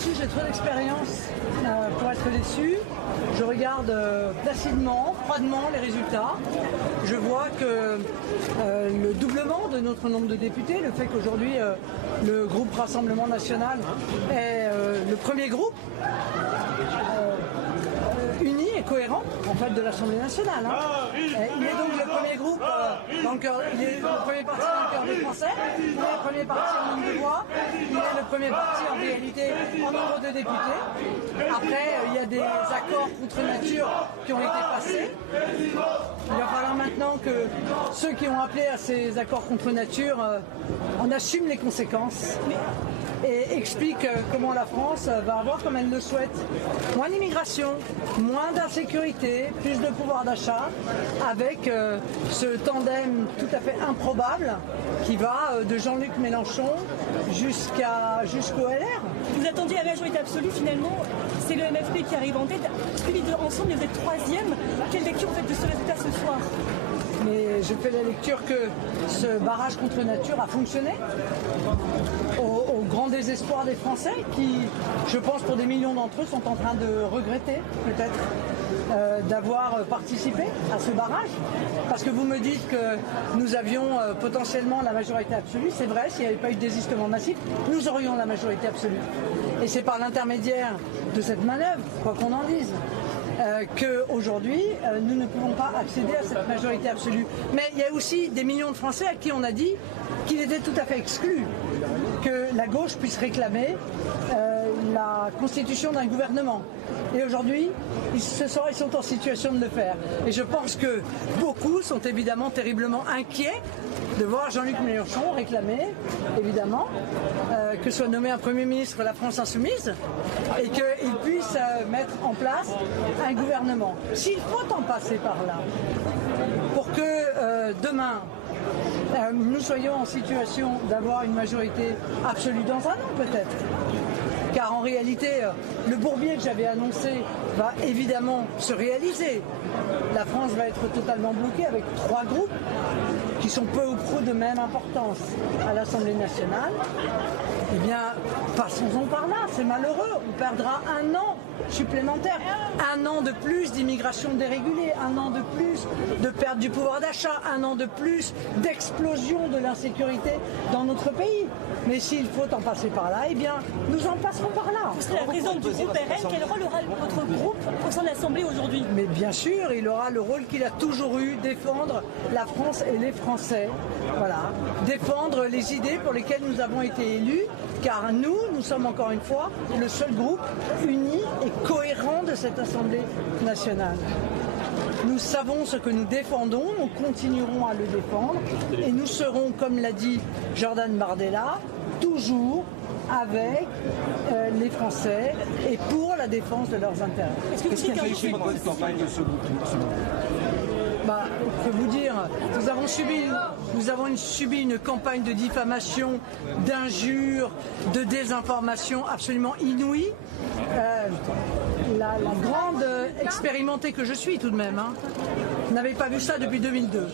déçu, j'ai trop d'expérience pour être déçu. Je regarde placidement, froidement les résultats. Je vois que le doublement de notre nombre de députés, le fait qu'aujourd'hui le groupe Rassemblement National est le premier groupe uni et cohérent en fait de l'Assemblée nationale. Il est donc le premier groupe dans le cœur, il est le premier parti dans le cœur des Français, il est le premier parti en nombre de voix, il est le premier parti en réalité en nombre de députés. Après, il y a des accords contre nature qui ont été passés. Il va falloir maintenant que ceux qui ont appelé à ces accords contre nature en assument les conséquences et expliquent comment la France va avoir, comme elle le souhaite, moins d'immigration, moins d'insécurité, plus de pouvoir d'achat, avec ce tandem tout à fait improbable qui va de Jean-Luc Mélenchon jusqu'au LR. Vous attendiez la majorité absolue, finalement, c'est le MFP qui arrive en tête. Suivi de Ensemble, vous êtes troisième. Quelle lecture vous faites de ce résultat ce soir? Mais je fais la lecture que ce barrage contre nature a fonctionné au grand désespoir des Français qui, je pense pour des millions d'entre eux, sont en train de regretter peut-être d'avoir participé à ce barrage. Parce que vous me dites que nous avions potentiellement la majorité absolue. C'est vrai, s'il n'y avait pas eu de désistement massif, nous aurions la majorité absolue. Et c'est par l'intermédiaire de cette manœuvre, quoi qu'on en dise, qu'aujourd'hui, nous ne pouvons pas accéder à cette majorité absolue. Mais il y a aussi des millions de Français à qui on a dit qu'il était tout à fait exclu que la gauche puisse réclamer la constitution d'un gouvernement. Et aujourd'hui, ils sont en situation de le faire. Et je pense que beaucoup sont évidemment terriblement inquiets de voir Jean-Luc Mélenchon réclamer, évidemment, que soit nommé un Premier ministre de la France Insoumise et qu'il puisse mettre en place un gouvernement. S'il faut en passer par là, pour que demain, nous soyons en situation d'avoir une majorité absolue dans un an peut-être. Car en réalité, le bourbier que j'avais annoncé va évidemment se réaliser. La France va être totalement bloquée avec 3 groupes qui sont peu ou prou de même importance à l'Assemblée nationale. Eh bien, passons-en par là, c'est malheureux. On perdra un an supplémentaire, un an de plus d'immigration dérégulée, un an de plus de perte du pouvoir d'achat, un an de plus d'explosion de l'insécurité dans notre pays. Mais s'il faut en passer par là, eh bien, nous en passerons par là. Vous serez la présidente du groupe RN, quel rôle aura votre groupe au sein de l'Assemblée aujourd'hui? Mais bien sûr, il aura le rôle qu'il a toujours eu, défendre la France et les Français. Voilà, défendre les idées pour lesquelles nous avons été élus, car nous sommes encore une fois le seul groupe uni et cohérent de cette Assemblée nationale. Nous savons ce que nous défendons, nous continuerons à le défendre et nous serons, comme l'a dit Jordan Bardella, toujours avec les Français et pour la défense de leurs intérêts. Est-ce que vous dites qu'il y a une bonne campagne de ce groupe? Que vous dire, nous avons subi une campagne de diffamation, d'injures, de désinformation absolument inouïe. La grande expérimentée que je suis tout de même, n'avait pas vu ça depuis 2002.